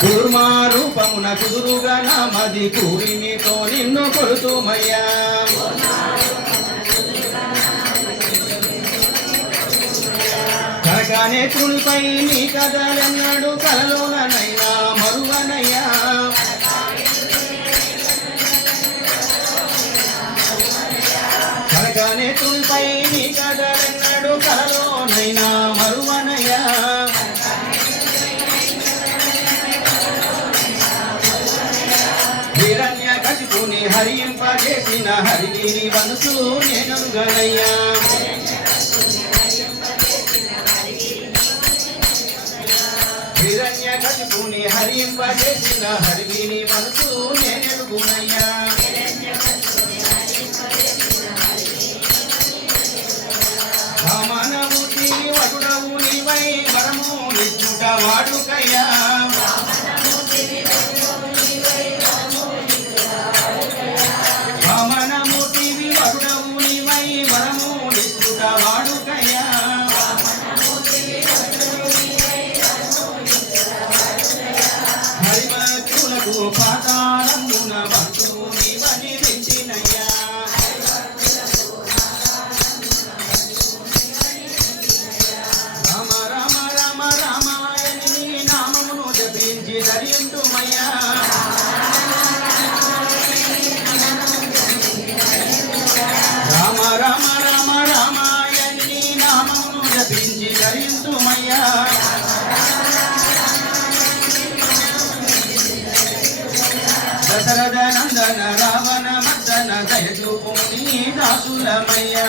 కూర్మా రూపమున కుదురుగా నామది కూరిమితో నిన్ను కొలుతుమయ్యా కనకనేత్రునిపై నీ కథలెన్నాడు కలలోనైనా మరువనయ్యా కనకనేత్రునిపై నీ కథలెన్నాడు కలలోనైనా మరువనయ్యా హిరణ్యకశిపుని హరింపజేసిన హరిగిరి వనుసు నేననుగనయ్యా హిరణ్యకశిపుని హరింపజేసిన హరిగిరి వనుసు నేనెరుగునయ్యా వామనమూర్తి వటుడవు నీవై వరము నిచ్చుట వాడుకయ్యా వామనమూర్తివి వటుడవు నీవై వరము నిచ్చుట వాడుకయ్యా హరిభక్తులకు పాతాళమున బంధు నీవని వింటినయ్యా రామ రామ రామ రామాయణి నీ నామమును జపించి ధరింతుమయ్యా రామ రామ రామ రామాయణి నీ నామమును జపించి ధరింతుమయ్యా దశరథ నందన రావణ మర్దన దయచూపు నీ దాసులమయ్యా